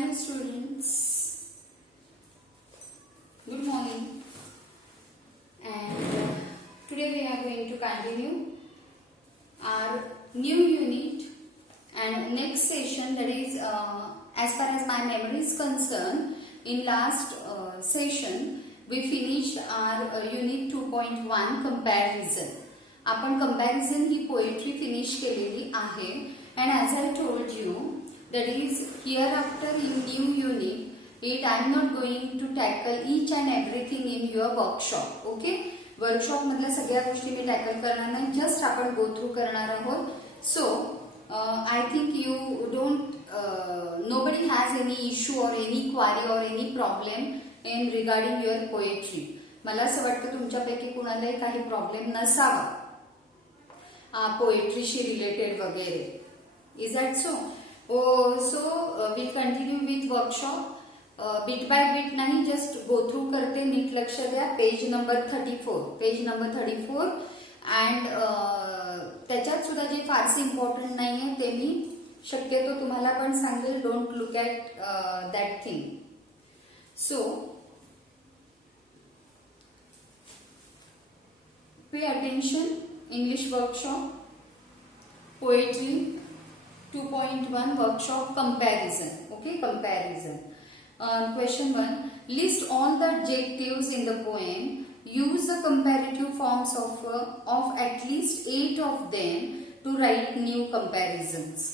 Hello students, good morning, and today we are going to continue our new unit and next session, that is as far as my memory is concerned. In last session we finished our unit 2.1 comparison. आपण comparison ही poetry finish केलेली आहे, and as I told you that is hereafter in new unit I am not going to tackle each and everything in your workshop. Okay, workshop मधल्या सगळ्या गोष्टी मी tackle करणार नाही, just आपण go through करणार आहोत. So I think you don't nobody has any issue or any query or any problem in regarding your poetry. मला असं वाटतं तुमच्यापैकी कुणालाही काही प्रॉब्लेम नसावा पोएट्रीशी रिलेटेड वगैरे. Is that so? So will continue with workshop. Bit by bit नाही, just go through करते. नीट लक्ष द्या. पेज नंबर 34 अँड त्याच्यात सुद्धा जे फारसे इम्पॉर्टंट नाहीये ते मी शक्यतो तुम्हाला पण सांगेल. Don't look at that thing. So pay attention. English workshop poetry 2.1 workshop comparison. Okay, comparison. Question 1. List all the adjectives in the poem. Use the comparative forms of at least 8 of them to write new comparisons.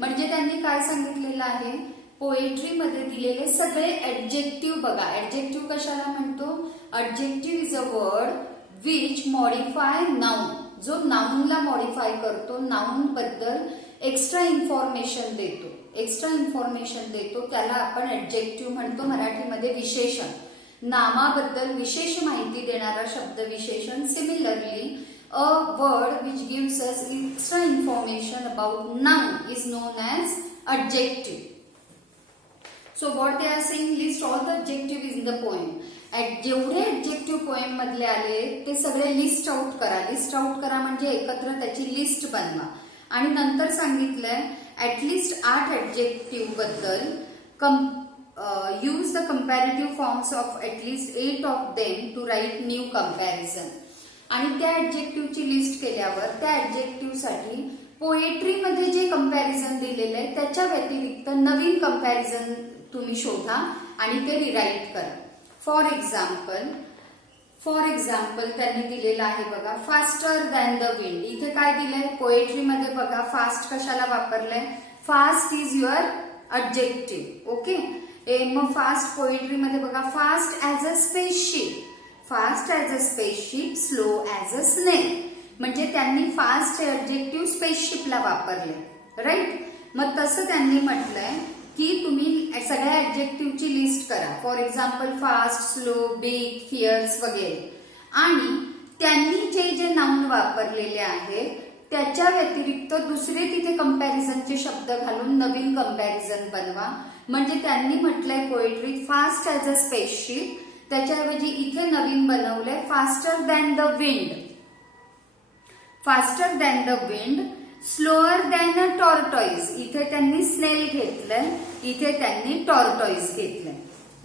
म्हणजे त्यांनी काय सांगितलेलं आहे, poetry मध्ये दिलेले सगळे adjective बघा. Adjective कशाला म्हणतो? Adjective is a word which modify noun. जो नाउनला मॉडिफाय करतो, नाउन बद्दल एक्स्ट्रा इन्फॉर्मेशन देतो, त्याला आपण ऍडजेक्टिव्ह म्हणतो. मराठीमध्ये विशेषण. नामाबद्दल विशेष माहिती देणारा शब्द विशेषण. Similarly a word which gives us extra information about noun is known as adjective. So what they are saying, list all the adjective in the poem. जेवढे ऍडजेक्टिव्ह पोएम मधले आले ते सगळे लिस्ट आउट करा. लिस्ट आउट करा म्हणजे एकत्र त्याची लिस्ट बनवा. आणि नंतर सांगितलंय ऍटलिस्ट 8 ऍडजेक्टिव्ह बद्दल use the comparative forms of at least 8 of them to write new comparison. आणि त्या ऍडजेक्टिव्हची लिस्ट केल्यावर त्या ऍडजेक्टिव्ह साठी पोएट्रीमध्ये जे कंपॅरिझन दिलेलं आहे त्याच्या व्यतिरिक्त नवीन कंपॅरिझन तुम्ही शोधा आणि ते रिराईट करा. फॉर एक्झाम्पल त्यांनी दिलेलं आहे बघा, फास्टर दॅन द विंड. इथे काय दिलंय पोएट्रीमध्ये बघा, फास्ट कशाला वापरलंय? Fast is your adjective. Okay, मग फास्ट पोएट्रीमध्ये बघा, fast as a spaceship, fast as a spaceship, slow as a snail. म्हणजे त्यांनी फास्ट हे ऍडजेक्टिव्ह स्पेसशिपला वापरले. राईट. मग तसं त्यांनी म्हटलंय की तुम्ही सगळ्या ऍडजेक्टिव्हची लिस्ट करा. For example fast, slow, big, fears वगैरे. आणि त्यांनी जे नाउन वापरलेले आहेत त्याच्या व्यतिरिक्त दुसरे तिथे कंपॅरिझनचे शब्द घालून नवीन कंपॅरिझन बनवा. म्हणजे त्यांनी म्हटलंय poetry fast as a spaceship, त्याच्याऐवजी इथे नवीन बनवलंय faster than the wind. Faster than the wind, slower than a tortoise. इथे त्यांनी स्नेल घेतलंय, इथे त्यांनी टॉर्टॉइज घेतलंय.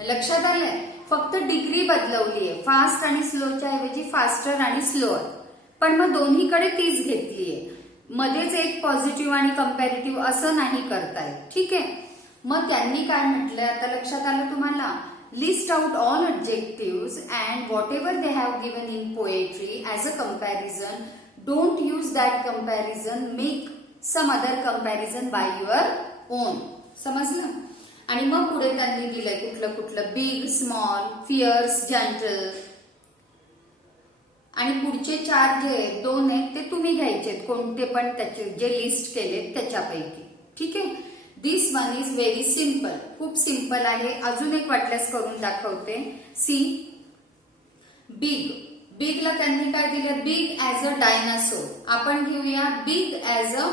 लक्षात आलंय? फक्त डिग्री बदलवलीये. फास्ट आणि स्लोच्या ऐवजी फास्टर आणि स्लोअर. पण मग दोन्हीकडे तीच घेतलीये. मध्येच एक पॉझिटिव्ह आणि कंपॅरेटिव्ह असं नाही करतायत. ठीक आहे. मग त्यांनी काय म्हटलंय आता लक्षात आलं तुम्हाला? List out all objective and what ever they have given in poetry as a comparison. Don't use that comparison. Make some other comparison by your own. समजलं? आणि मग पुढे त्यांनी दिलंय कुठलं बिग, स्मॉल, फिअर्स, जंटल. आणि पुढचे 4 जे 2 आहेत ते तुम्ही घ्यायचे, कोणते पण त्याचे जे लिस्ट केलेत त्याच्यापैकी. ठीक आहे. दिस वन इज व्हेरी सिम्पल. खूप सिम्पल आहे. अजून एक वाटल्यास करून दाखवते. C, big. बिगला त्यांनी काय दिलं? Big as a dinosaur. आपण घेऊया big as a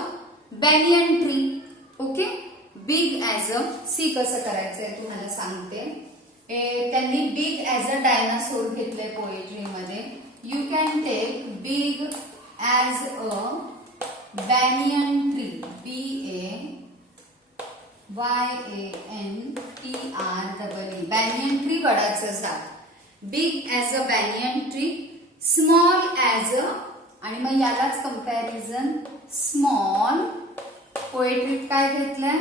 banyan tree. Okay, big as a. See कसं करायचंय तुम्हाला सांगते. त्यांनी बिग ॲज अ डायनासोर घेतलंय पोएट्रीमध्ये. You can take big as a banyan tree. BANYAN वडाचं झाड. Big as a banyan tree, small as a, आणि मग यालाच कंपॅरिझन स्मॉल. पोएट्रीत काय घेतलंय?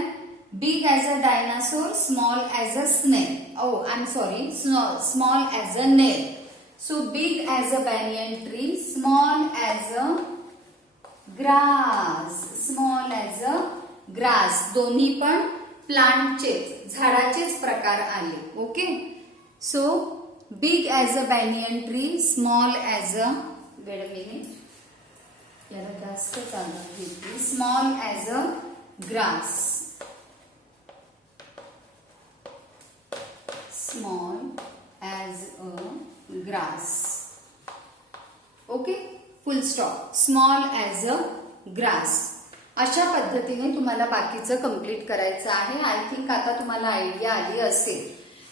Big as a dinosaur, small as a snail. Oh I am sorry, small as a nail. So big as a banyan tree, small as a grass. Small as a grass. दोन्ही पण प्लांटचेच, झाडाचेच प्रकार आले. Okay. So big as a banyan tree, small as a, weight a minute, याला जास्त चालत घेतली. Small as a grass. Small as a grass. Okay, full stop. Small as a grass. अशा पद्धतीने तुम्हाला बाकीचं कम्प्लीट करायचं आहे. आय थिंक आता तुम्हाला आयडिया आली असेल.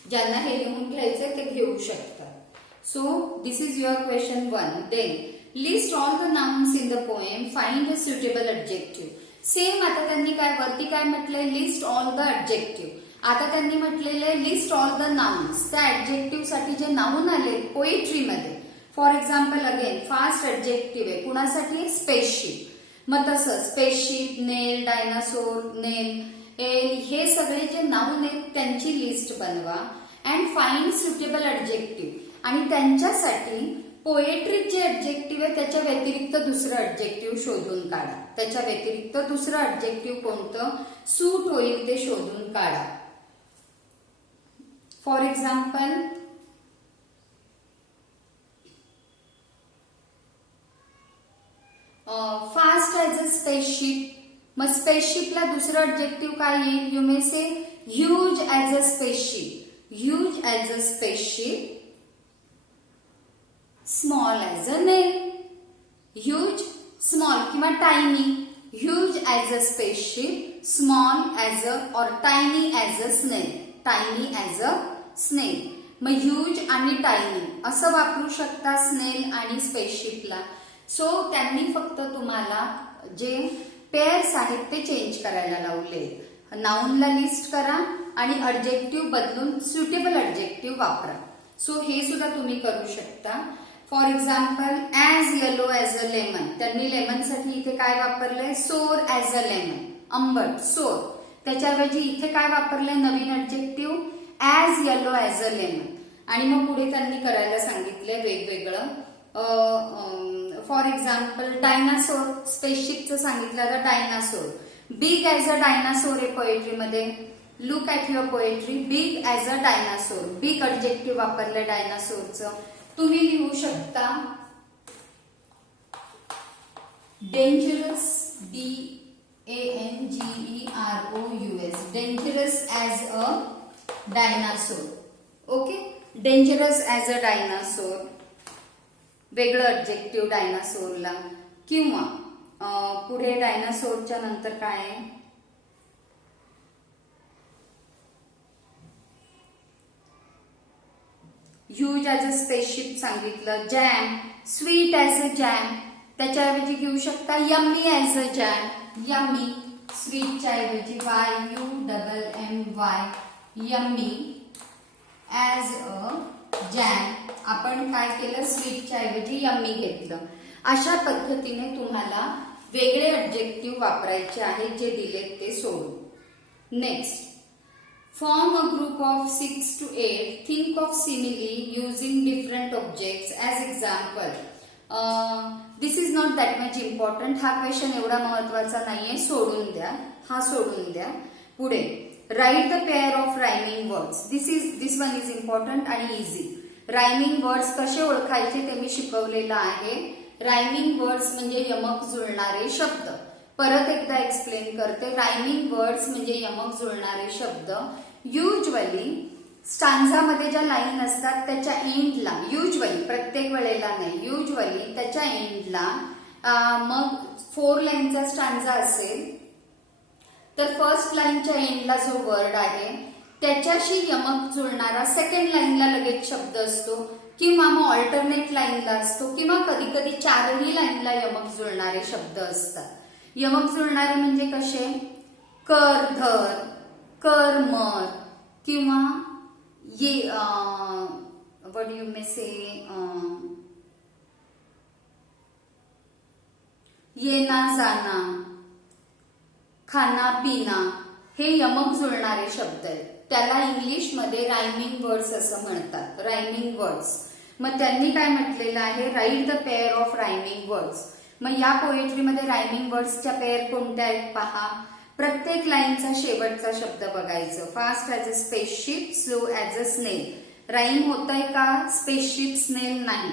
ज्यांना हे लिहून घ्यायचं ते घेऊ शकतात. So this is your question 1. Then list all the nouns in the poem, find a suitable adjective. Same आता त्यांनी काय वरती काय म्हटलंय? List all the adjective. आता त्यांनी म्हटलेलं आहे लिस्ट ऑल द नाउन्स. त्या ॲडजेक्टिव्ह साठी जे नाउन आले पोएट्रीमध्ये, for example again fast adjective आहे. कुणासाठी? स्पेसशिप. मग तसं spaceship, nail, dinosaur, nail, L, हे सगळे जे नाउन आहेत त्यांची लिस्ट बनवा. And find suitable adjective. आणि त्यांच्यासाठी पोएट्रीत जे ॲडजेक्टिव्ह आहे त्याच्या व्यतिरिक्त दुसरं ॲडजेक्टिव्ह शोधून काढा. त्याच्या व्यतिरिक्त दुसरं ॲडजेक्टिव्ह कोणतं सूट होईल ते शोधून काढा. For example fast as a spaceship. मग स्पेसशिपला दुसरं ॲडजेक्टिव्ह काय येईल? You may say huge as a spaceship. Huge as a spaceship. Small as a nail. Huge, small किंवा tiny. Huge as a spaceship, small as a or tiny as a स्नेल. Tiny as a स्नेल. मग huge आणि tiny असं वापरू शकता स्नेल आणि स्पेसशिपला. सो त्यांनी फक्त तुम्हाला जे पेअर्स आहेत ते चेंज करायला लावले. नाउनला लिस्ट करा आणि ॲडजेक्टिव्ह बदलून सुटेबल ॲडजेक्टिव्ह वापरा. सो हे सुद्धा तुम्ही करू शकता. For example as yellow as a lemon. त्यांनी लेमनसाठी इथे काय वापरलंय? सोर ॲज अ लेमन. आंबट, सोर. त्याच्याऐवजी इथे काय वापरलंय नवीन adjective? As yellow as a lemon. आणि मग पुढे त्यांनी करायला सांगितलंय वेगवेगळं. For example dinosaur. स्पेसशिपचं सांगितलं तर dinosaur. Big as a dinosaur आहे पोएट्रीमध्ये. Look at your poetry. Big as a dinosaur. Big adjective वापरलंय डायनासोरचं. तुम्ही लिहू शकता dangerous. DANGEROUS. Dangerous as a dinosaur. Okay. Dangerous as a dinosaur. वेगळं ॲडजेक्टिव्ह डायनासोरला. किंवा पुढे डायनासोरच्या नंतर काय आहे? ह्यूज ॲज अ स्पेसशिप सांगितलं. Jam, sweet as a jam. त्याच्याऐवजी घेऊ शकता yummy as a jam. Yummy. स्वीटच्या ऐवजी YUMMY. Yummy as a jam. आपण काय केलं? स्वीटच्या ऐवजी यम्मी घेतलं. अशा पद्धतीने तुम्हाला वेगळे ॲडजेक्टिव्ह वापरायचे आहेत जे दिलेत ते सोडून. Next, form a group of 6 to 8. Think of simile using different objects as example. This is not that much important. हा क्वेश्चन एवढा महत्वाचा नाहीये, सोडून द्या. हा सोडून द्या. पुढे write the pair of rhyming words. This one is important आणि easy. रायमिंग वर्ड्स कसे ओळखायचे ते मी शिकवलेलं आहे. रायमिंग वर्ड्स म्हणजे यमक जुळणारे शब्द. परत एकदा एक्सप्लेन करते. रायमिंग वर्ड्स म्हणजे यमक जुळणारे शब्द युजली स्टांझामध्ये ज्या लाईन असतात त्याच्या एंडला, युजली प्रत्येक वेळेला नाही, युजली त्याच्या एंडला मग 4 लाईनचा स्टांझा असेल तर फर्स्ट लाईनच्या एंडला जो वर्ड आहे त्याच्याशी यमक जुळणारा सेकंड लाईनला लगेच शब्द असतो किंवा मग ऑल्टरनेट लाईनला असतो किंवा कधी कधी 4ही लाईनला यमक जुळणारे शब्द असतात. यमक जुळणारे म्हणजे कसे? कर धर, कर मर किंवा ये व्हाट यू मे से येना जाना, खाना पिना हे यमक जुळणारे शब्द आहेत. त्याला इंग्लिशमध्ये रायमिंग वर्ड्स असं म्हणतात. Rhyming words. मग त्यांनी काय म्हटलेलं आहे, write the pair of rhyming words. मग या पोएट्रीमध्ये रायमिंग वर्ड्सच्या पेअर कोणत्या आहेत पहा. प्रत्येक लाईनचा शेवटचा शब्द बघायचं. Fast as a spaceship, slow as a स्नेल. राईम होतंय का? स्पेसशिप स्नेल नाही.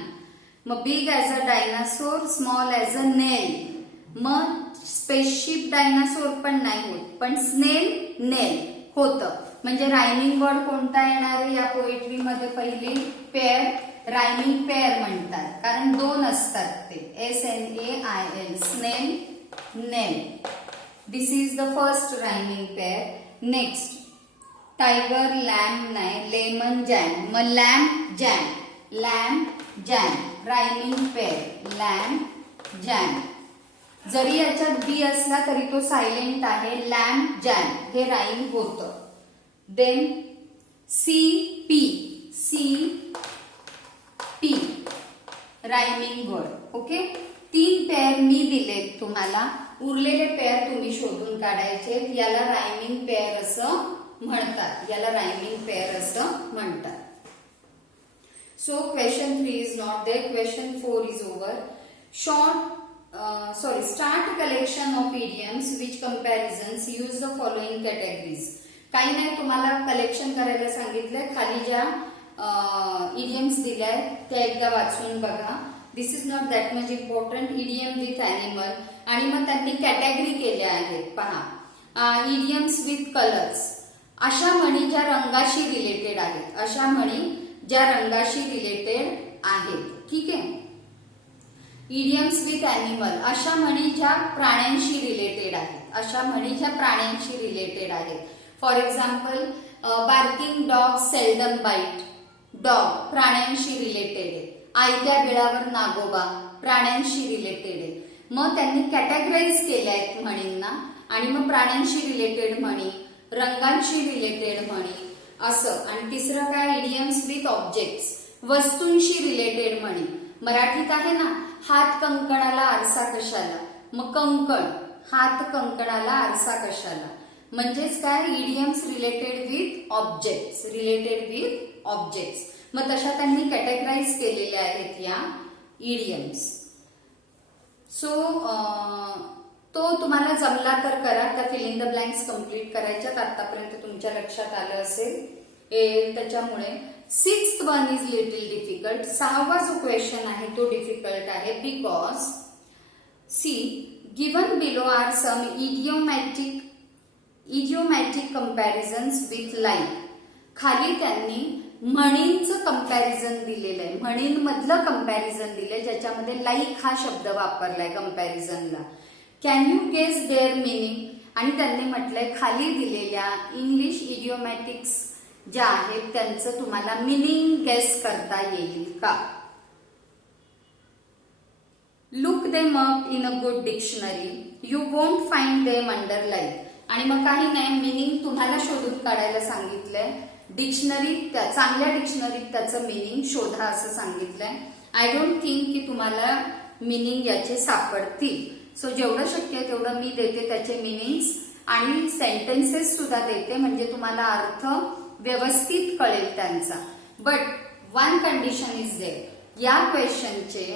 मग big as a dinosaur, small as a नेल. मग स्पेसशिप डायनासोर पण नाही होत, पण स्नेल नेल होतं. म्हणजे रायमिंग वर्ड कोणता येणार आहे या पोएट्रीमध्ये? पहिली पेअर रायमिंग पेअर म्हणतात, कारण दोन असतात ते. SNAIL, snail nail. This is the first rhyming pair. Next tiger lamb नाही, लेमन जॅम. मग lamb jam, lamb jam rhyming pair. Lamb jam. जरी याच्यात बी असला तरी तो सायलेंट आहे. लॅम्प जॅम हे राईम होतं. Then CP, CP rhyming word. Okay. 3 pair मी दिलेत तुम्हाला. उरलेले पेअर तुम्ही शोधून काढायचे. याला रायमिंग पेअर असं म्हणतात. याला रायमिंग पेअर असं म्हणतात. So question 3 is not there. Question 4 is over. Start collection of idioms which comparisons use the following categories. काही नाही, तुम्हाला कलेक्शन करायला सांगितलंय. खाली ज्या इडियम्स दिल्या त्या एकदा वाचून बघा. This is not that much important. Idiom with animal. आणि मग त्यांनी कॅटेगरी केल्या आहेत पहा. Idioms with colours. अशा म्हणी ज्या रंगाशी रिलेटेड आहेत. अशा म्हणी ज्या रंगाशी रिलेटेड आहेत. ठीक आहे. Idioms with animal. अशा म्हणी ज्या प्राण्यांशी रिलेटेड आहेत. अशा म्हणी ज्या प्राण्यांशी रिलेटेड आहेत. For example barking dog seldom bite. Dog प्राण्यांशी रिलेटेड आहे. आयत्या बिळावर नागोबा प्राण्यांशी रिलेटेड आहे. मग त्यांनी कॅटेगराईज केल्या आहेत म्हणींना. आणि मग प्राण्यांशी रिलेटेड म्हणी, रंगांशी रिलेटेड म्हणी असं. आणि तिसरं काय, इडियम्स विथ ऑब्जेक्ट्स. वस्तूंशी रिलेटेड म्हणी. मराठीत आहे ना, हात कंकणाला आरसा कशाला. मग कंकण, हात कंकणाला आरसा कशाला. म्हणजेच काय, idioms related with objects. Related with objects. मग तशा त्यांनी कॅटेगराईज केलेल्या आहेत या इडियम्स. सो तो तुम्हाला जमला तर करा. त्या fill in the blanks complete करायच्यात. आतापर्यंत तुमच्या लक्षात आलं असेल. त्याच्यामुळे 6th one is little difficult. 6वा जो क्वेश्चन आहे तो डिफिकल्ट आहे. Because see given below are some idiomatic comparisons with like. खाली त्यांनी म्हणींचं कंपॅरिझन दिलेलं आहे. म्हणींमधलं कंपॅरिझन दिलंय ज्याच्यामध्ये लाईक हा शब्द वापरलाय कंपॅरिझनला. Can you guess their meaning. आणि त्यांनी म्हटलंय खाली दिलेल्या इंग्लिश इडियोमॅटिक्स ज्या आहेत त्यांचं तुम्हाला मिनिंग गेस करता येईल का. Look them up in a good dictionary. You won't find them underline. आणि मग काही नाही, मिनिंग तुम्हाला शोधून काढायला सांगितलंय. डिक्शनरीत, चांगल्या डिक्शनरीत त्याचं मिनिंग शोधा असं सांगितलंय. आय डोंट थिंक की तुम्हाला मिनिंग याचे सापडतील. सो जेवढं शक्य आहे तेवढं मी देते त्याचे मिनिंग्स आणि सेंटेन्सेस सुद्धा देते, म्हणजे तुम्हाला अर्थ व्यवस्थित कळेल त्यांचा. But one condition is there. या क्वेश्चनचे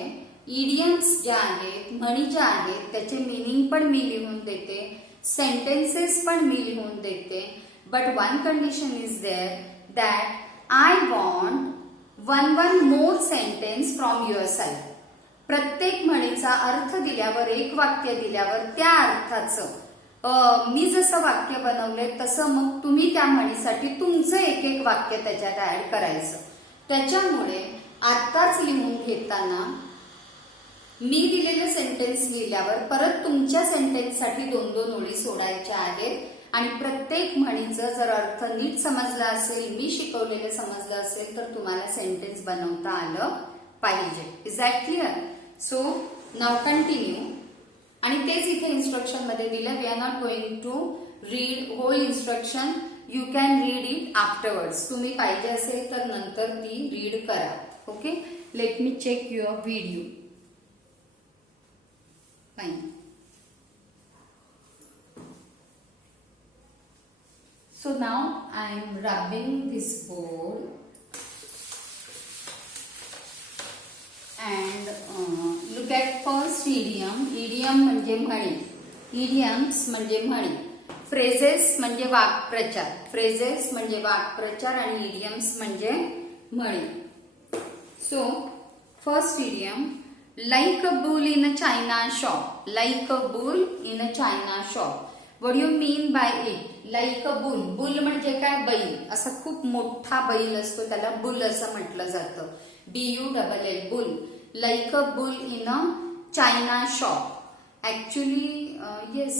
इडियम्स ज्या आहेत, म्हणी ज्या आहेत त्याचे मिनिंग पण मी लिहून देते, सेंटेन्सेस पण मी लिहून देते. But one condition is there that I want one more sentence from your side. प्रत्येक म्हणीचा अर्थ दिल्यावर, एक वाक्य दिल्यावर त्या अर्थाचं मी जसं वाक्य बनवलंय तसं मग तुम्ही त्या म्हणीसाठी तुमचं एक एक वाक्य त्याच्यात ऍड करायचं. त्याच्यामुळे आत्ताच लिहून घेताना मी दिलेलं सेंटेन्स लिहिल्यावर परत तुमच्या सेंटेन्ससाठी 2-2 ओळी सोडायच्या आहेत. आणि प्रत्येक म्हणीचं जर अर्थ नीट समजला असेल, मी शिकवलेलं समजलं असेल तर तुम्हाला सेंटेन्स बनवता आलं पाहिजे. Is that clear? So now continue. आणि तेच इथे इन्स्ट्रक्शन मध्ये दिलं. We are not going to read whole instruction. You can read it afterwards. तुम्ही पाहिजे असेल तर नंतर ती रीड करा. Okay, let me check your video. Fine. So now I am rubbing this bowl and look at first idiom. Idiom म्हणजे म्हणी. Idioms म्हणजे म्हणी. Phrases म्हणजे वाक्प्रचार. Phrases म्हणजे वाक्प्रचार आणि idioms म्हणजे म्हणी. So first idiom, like a bull in a china shop. Like a bull in a china shop. What do you mean by it? Like a bull. Boule म्हणजे काय? बैल. असा खूप मोठा बैल असतो त्याला बुल असं म्हटलं जातं. BULL boule. Like a bull in a china shop. Actually yes,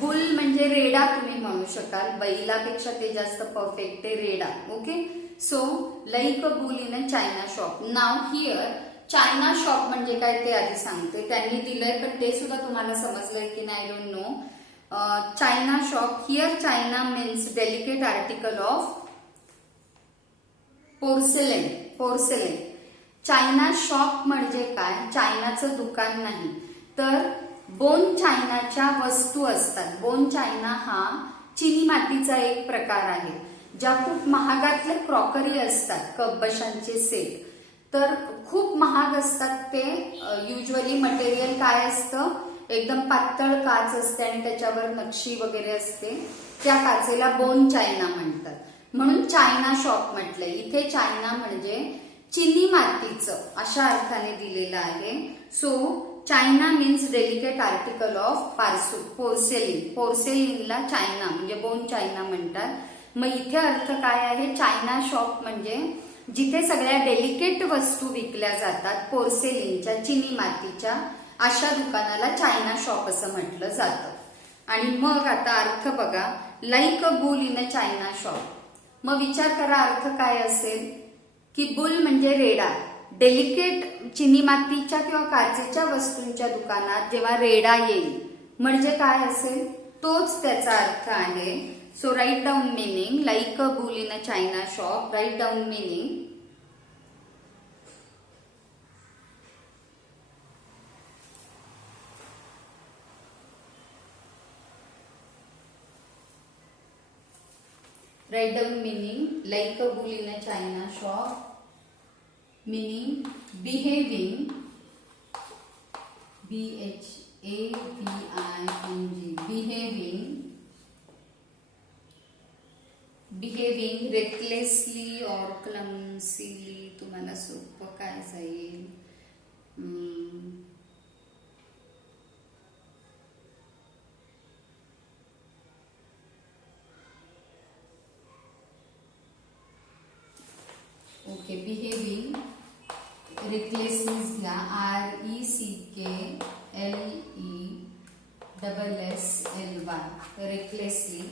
boule म्हणजे रेडा तुम्ही म्हणू शकाल. बैलापेक्षा ते जास्त परफेक्ट आहे रेडा. Okay, so like a bull in a china shop. Now here china shop म्हणजे काय ते आधी सांगते. त्यांनी दिलंय पण ते सुद्धा तुम्हाला समजलंय की नाही, I don't know. China shop here, china means delicate article of porcelain. Porcelain. China shop म्हणजे काय? चायनाचं दुकान नाही तर बोन चायनाच्या वस्तू असतात. बोन चायना हा चिनी मातीचा एक प्रकार आहे. ज्या खूप महागातल्या क्रॉकरी असतात, कपबशांचे सेट, तर खूप महाग असतात ते. युजली मटेरियल काय असतं? एकदम पातळ काच असते आणि त्याच्यावर नक्षी वगैरे असते. त्या काचेला बोन चायना म्हणतात. म्हणून चायना शॉप म्हटलंय. इथे चायना म्हणजे चिनी मातीचं अशा अर्थाने दिलेलं आहे. So china means delicate article of porcelain. पोर्सेलिनला चायना म्हणजे बोन चायना म्हणतात. मग इथे अर्थ काय आहे? चायना शॉप म्हणजे जिथे सगळ्या डेलिकेट वस्तू विकल्या जातात पोर्सेलिनच्या, चिनी मातीच्या, अशा दुकानाला चायना शॉप असं म्हटलं जातं. आणि मग आता अर्थ बघा, like a bull in a china shop. मग विचार करा अर्थ काय असेल की बुल म्हणजे रेडा. डेलिकेट चिनी मातीच्या किंवा काचेच्या वस्तूंच्या दुकानात जेव्हा रेडा येईल म्हणजे काय असेल, तोच त्याचा अर्थ आहे. So write down meaning. Like a bull in a china shop. Write down meaning. Write down meaning. Like a bull in a china shop. Meaning behaving. BHAVING. Behaving. Behaving recklessly or clumsily. तुम्हाला सोपं काय जाईल? Okay, behaving recklessly घ्या. RECKLESSLY. recklessly.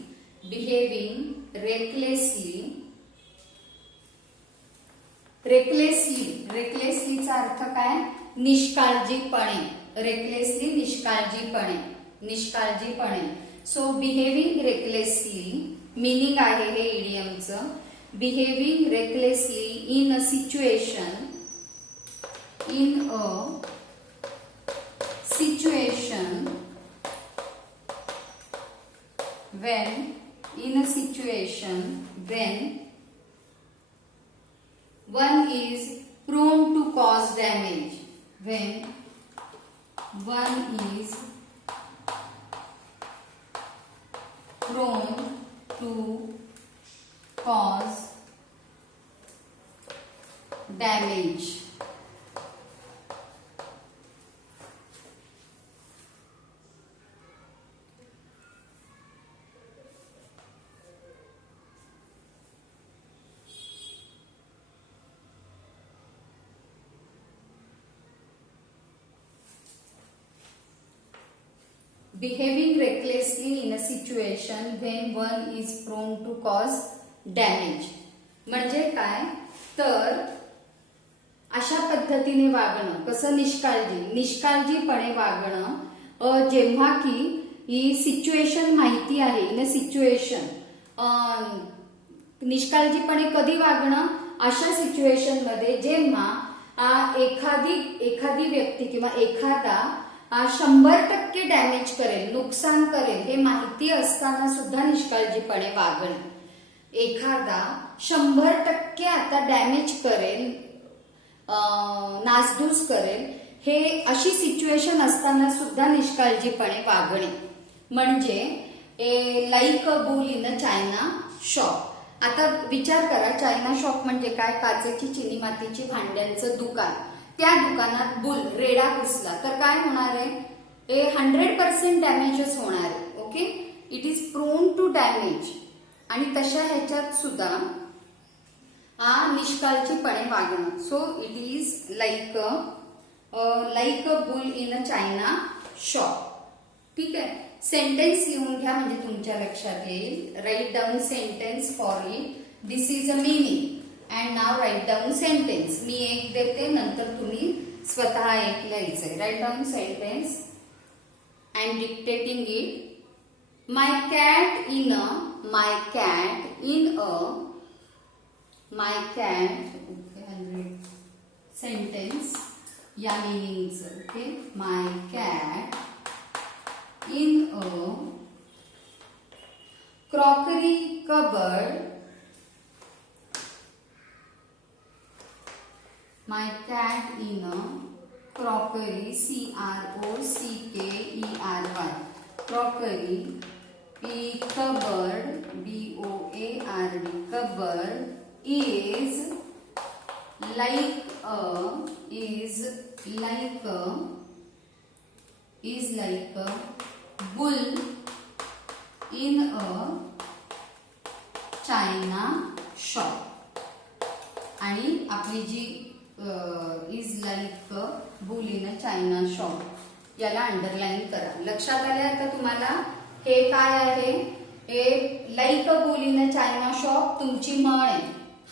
behaving recklessly. recklesslyचा अर्थ काय? निष्काळजीपणे. recklessly निष्काळजीपणे. निष्काळजीपणे. सो बिहेविंग रेकलेसली मीनिंग आहे हे इडियमचं. Behaving recklessly in a situation, when one is prone to cause damage. When one is prone to cause damage. Behaving recklessly in a situation when one is prone to cause damage. म्हणजे काय तर अशा पद्धतीने वागणं. कसं? निष्काळजीपणे वागणं जेव्हा की ही सिच्युएशन माहिती आहे. इन अ सिच्युएशन निष्काळजीपणे कधी वागणं, अशा सिच्युएशन मध्ये जेव्हा एखादी व्यक्ती किंवा एखादा 100% डॅमेज करेल, नुकसान करेल हे माहिती असताना सुद्धा निष्काळजीपणे वागणं. एखादा 100% आता डॅमेज करेल, नासधूस करेल, हे अशी सिच्युएशन असताना सुद्धा निष्काळजीपणे वागणे म्हणजे like a bull in a china shop. आता विचार करा, चायना शॉप म्हणजे काय? काचेची चिनी मातीची भांड्यांचं दुकान. त्या दुकानात बुल रेडा घुसला तर काय होणार आहे? 100% डॅमेजच होणार आहे. Okay, it is prone to damage. आणि तशा ह्याच्यात सुद्धा निष्काळजीपणे वागणं. So it is like a bull in a china shop. ठीक आहे, सेंटेन्स लिहून घ्या म्हणजे तुमच्या लक्षात येईल. Write down sentence for it. This is a meaning and now write down sentence. मी एक देते, नंतर तुम्ही स्वतः एक लिहायचंय. Write down sentence. I am dictating it. My cat in a sentence या meaningचं. Okay, my cat in a crockery cupboard. My cat in a crockery, crockery, crockery. Cupboard, board, cupboard is like a bull in a china shop. आणि आपली जी is like a bull in a china shop याला underline करा. लक्षात आले आता तुम्हाला हे काय आहे? हे like a bull in a china shop तुमची म्हण आहे.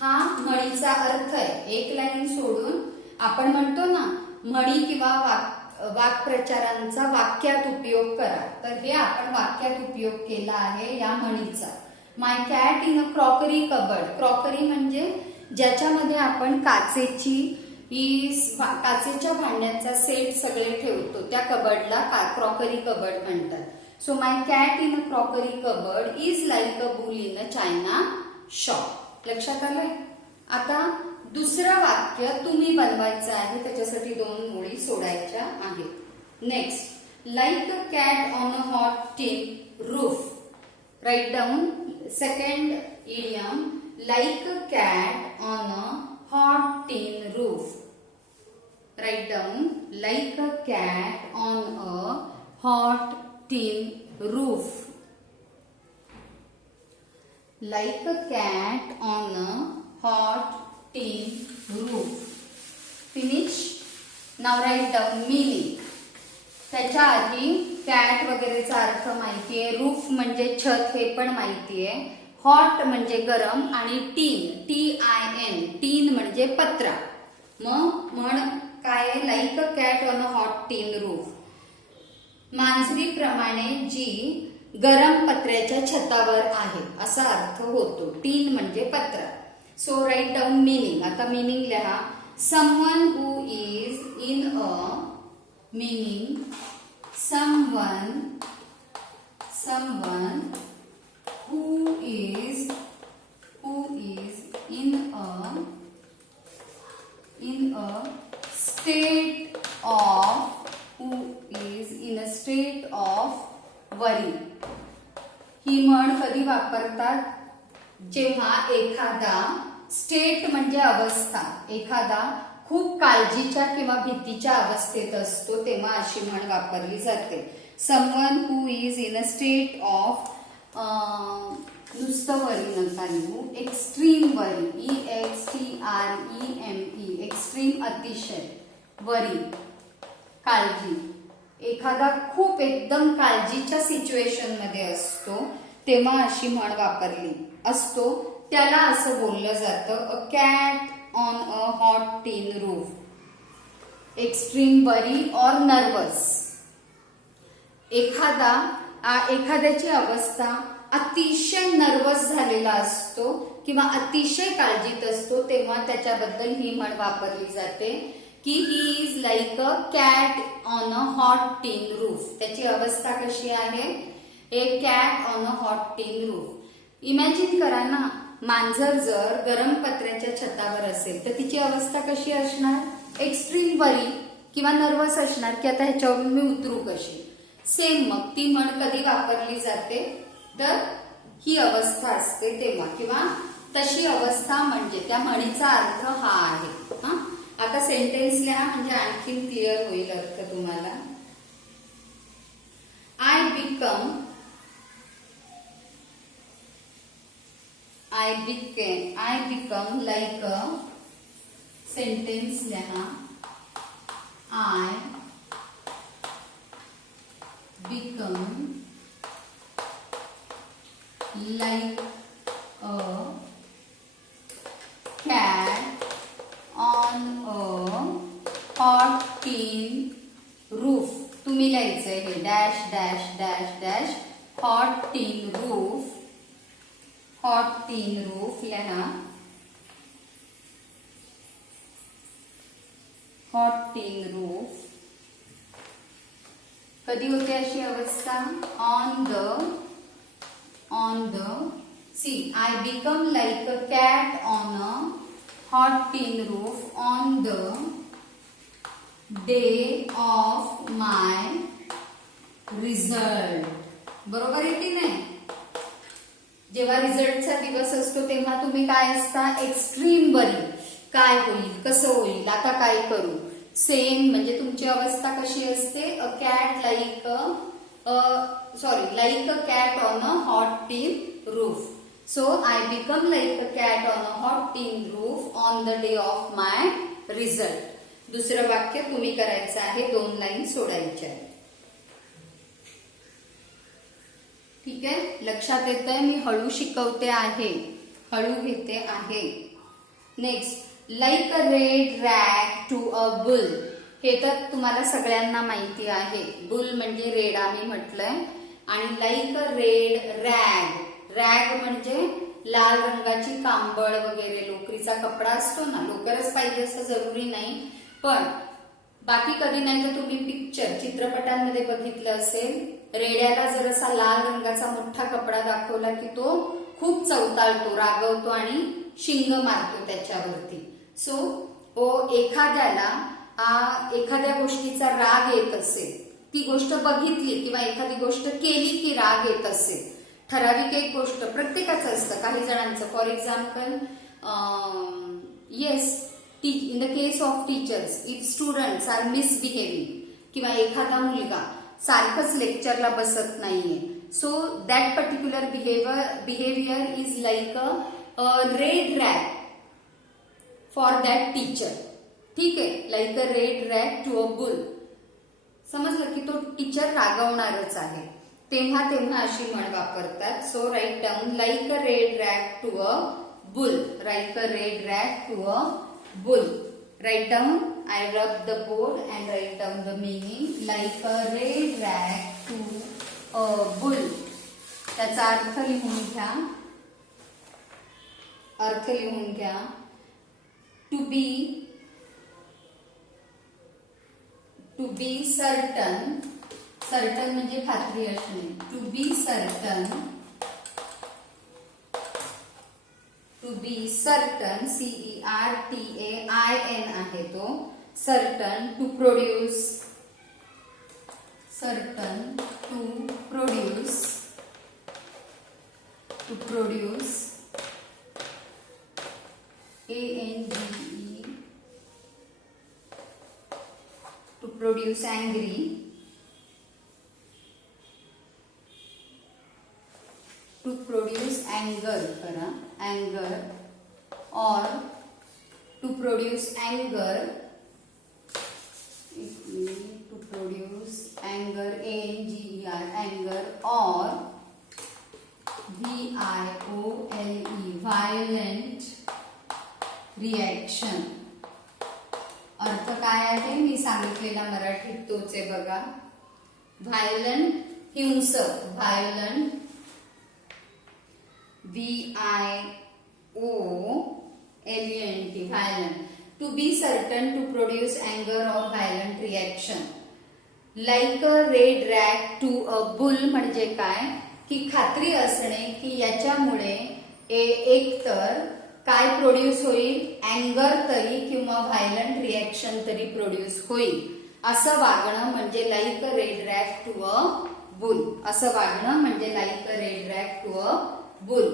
हा म्हणीचा अर्थ आहे. एक लाईन सोडून आपण म्हणतो ना, म्हणी किंवा वाक्प्रचारांचा वाक्यात उपयोग करा. तर हे आपण वाक्यात उपयोग केला आहे या म्हणीचा. My cat in a crockery cupboard. Crockery म्हणजे ज्याच्यामध्ये आपण काचेच्या भांड्यांचा सेट सगळे ठेवतो, त्या कबर्डला क्रॉकरी कबर्ड म्हणतात. So my cat in a crockery cupboard is like a bull in a china shop. लक्षात आलंय? आता दुसरं वाक्य तुम्ही बनवायचं आहे, त्याच्यासाठी 2 ओळी सोडायच्या आहेत. Next, like a cat on a hot tin roof. Write down second idiom, like a cat on a hot tin roof. Write down, like a cat on a hot tin roof. Like a cat on a hot tin roof. Finish. Now write down meaning. त्याच्या आधी cat वगैरेचा अर्थ माहितीये, roof म्हणजे छत हे पण माहितीये, हॉट म्हणजे गरम आणि टीन TIN टीन म्हणजे पत्रा. मग म्हण काय? Like a cat on a hot tin roof. मांजरीप्रमाणे जी गरम पत्र्याच्या छतावर आहे असा अर्थ होतो. टीन म्हणजे पत्रा. So write down meaning. आता मीनिंग लिहा. Someone who is in a meaning someone who is in a state of worry. ही म्हण कधी वापरतात? जेव्हा एखादा स्टेट म्हणजे अवस्था, एखादा खूप काळजीच्या किंवा भीतीच्या अवस्थेत असतो तेव्हा अशी म्हण वापरली जाते. Someone who is in a state of, नुसतं वरी नका लिहू, एक्स्ट्रीम वरी, EXTREME, एक्स्ट्रीम अतिशय, वरी काळजी. एखादा खूप एकदम काळजीच्या सिच्युएशन मध्ये असतो तेव्हा अशी म्हण वापरली असतो, त्याला असं बोललं जातं a cat on a hot tin roof. Extreme worry or nervous. एखादा एखाद्याची अवस्था अतिशय नर्वस झालेला असतो किंवा अतिशय काळजीत असतो तेव्हा त्याच्याबद्दल ही म्हण वापरली जाते की he is like a cat on a hot tin roof. त्याची अवस्था कशी आहे? A cat on a hot tin roof. Imagine करा ना, मांजर जर गरम पत्र्याच्या छतावर असेल तर तिची अवस्था कशी असणार? एक्स्ट्रीम वरी किंवा नर्वस असणार की आता ह्याच्यावरून मी उतरू कशी. सेम मग ती म्हण कधी वापरली जाते तर ही अवस्था असते तेव्हा, किंवा तशी अवस्था म्हणजे त्या म्हणीचा अर्थ हा आहे. हा, आता सेंटेन्स लिहा म्हणजे आणखीन क्लिअर होईल अर्थ तुम्हाला. I become like a, sentence लिहा, I become like a cat on a hot tin roof. तुम्ही लिहायचंय हे dash dash dash dash hot tin roof. Hot tin roof लिहा. Hot tin roof. कधी होते अशी अवस्था? on the see, I become like a cat on a hot tin roof on the day of my result. बरोबर आहे की नाही? जेव्हा रिझल्टचा दिवस असतो तेव्हा तुम्ही काय असता? एक्स्ट्रीम वरी. काय होईल, कसं होईल, आता काय करू. सेम म्हणजे तुमची अवस्था कशी असते? A cat like like a cat on a hot tin roof. So I become like a cat on a hot tin roof on the day of my result. दुसरं वाक्य तुम्ही करायचं आहे, 2 लाईन सोडायच्या. ठीक आहे, लक्षात येतंय? मी हळू शिकवते आहे, हळू घेते आहे. Next, like a red rag to a bull. हे तर तुम्हाला सगळ्यांना माहिती आहे. बुल म्हणजे रेड आम्ही म्हटलंय. आणि like a red rag. Rag म्हणजे लाल रंगाची कांबळ वगैरे लोकरीचा कपडा असतो ना, लोकरच पाहिजे असं जरुरी नाही, पण बाकी कधी नाही तर तुम्ही पिक्चर चित्रपटांमध्ये बघितलं असेल, रेड्याला जर असा लाल रंगाचा मोठा कपडा दाखवला की तो खूप चवताळतो, रागवतो आणि शिंग मारतो त्याच्यावरती. सो एखाद्याला एखाद्या गोष्टीचा राग येत असेल, ती गोष्ट बघितली किंवा एखादी गोष्ट केली की राग येत असेल, ठराविक एक गोष्ट प्रत्येकाचं असतं. काही जणांचं for example yes, in the case of teachers, if students are misbehaving किंवा एखादा मुलगा सारखंच लेक्चरला बसत नाहीये, so that particular behaviour is like a red rag for that teacher. ठीक आहे, like a red rag to a bull. समजलं की तो टीचर रागवणारच आहे, तेव्हा अशी म्हण वापरतात. So write down like a red rag to a bull. Like a red rag to a bull. Write down. I rub the board and write down the meaning. Like a red rag to a bull. त्याचा अर्थ लिहून घ्या. अर्थ लिहून घ्या. To be certain. Certain म्हणजे खात्री असणे. To be certain. To be certain. CERTAIN आहे तो. Certain. To produce. Certain. To produce. To produce. ANGE. To produce angry. To produce anger करा. Anger. Or to produce anger. To produce anger. ANGER. Anger. Or VIOLE. Violent reaction. अर्थ काय आहे मी सांगितलेला मराठीत तोच आहे बघा. व्हायलंट हिंसक, violent, VIOLENT, violent. To be certain, to produce anger or violent reaction. Like a red rag to a bull म्हणजे काय की खात्री असणे की याच्यामुळे एकतर काय प्रोड्यूस होईल, अँगर तरी किंवा व्हायलंट रिॲक्शन तरी प्रोड्यूस होईल असं वागणं म्हणजे like a red rag to a bull. असं वागणं म्हणजे like a red rag to a bull.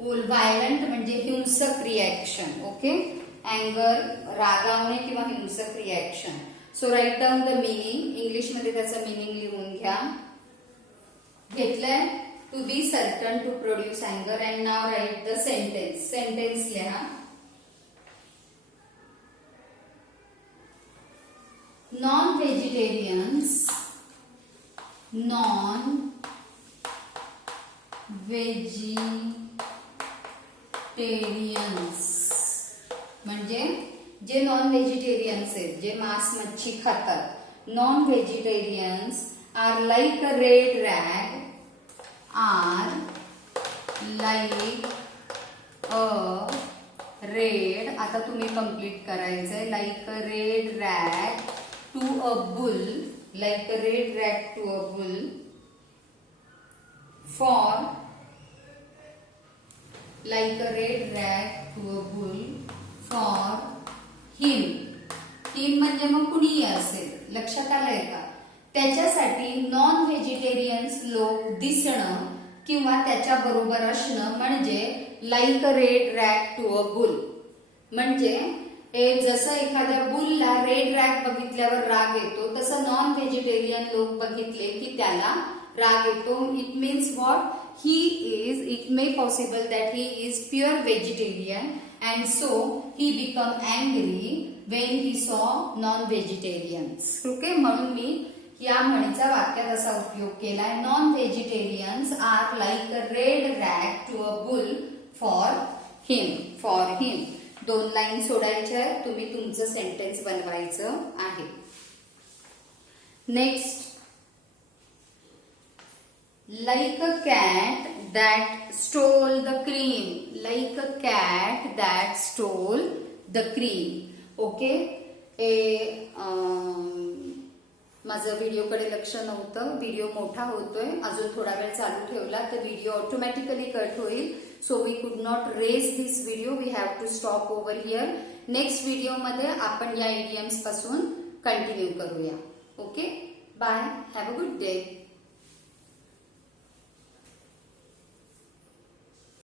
Violent म्हणजे हिंसक रिॲक्शन. ओके, अँगर रागावणे किंवा हिंसक reaction. So write down the meaning. English मध्ये त्याचं मिनिंग लिहून घ्या. घेतलंय. To be certain, to produce अँगर. And now write the sentence. Sentence लिहा. non-vegetarians म्हणजे जे नॉन व्हेजिटेरियन्स आहेत, जे मांस मच्छी खातात, non vegetarians are like a red rag, are like a red. आता तुम्ही कंप्लीट करायचंय. Like a red rag to a bull, like a red rag to a bull for, like a red rag to a bull for him. him म्हणजे मग कुणीही असेल. लक्षात आलंय का? त्याच्यासाठी नॉन व्हेजिटेरियन्स लोक दिसणं किंवा त्याच्या बरोबर असणं म्हणजे like a red rag to a bull. म्हणजे जसं एखाद्या बुलला रेड रॅग बघितल्यावर राग येतो, तसं नॉन व्हेजिटेरियन लोक बघितले की त्याला राग येतो. It means what? it may possible that he is pure vegetarian and so he become angry when he saw non-vegetarians. Okay, म्हणून मी या म्हणीचा वाक्यात असा उपयोग केलाय. Non vegetarians are like a red rag to a bull for him. दोन line सोडायच्या आहेत. तुम्ही तुमचं सेंटेन्स बनवायचं आहे. Next, like a cat that stole the cream. Like a cat that stole the cream. Okay, माझं व्हिडिओकडे लक्ष नव्हतं. व्हिडिओ मोठा होतोय. अजून थोडा वेळ चालू ठेवला तर व्हिडिओ ऑटोमॅटिकली कट होईल. So we could not raise this video. We have to stop over here. Next व्हिडिओमध्ये आपण या इडियम्स पासून कंटिन्यू करूया. Okay, bye. Have a good day.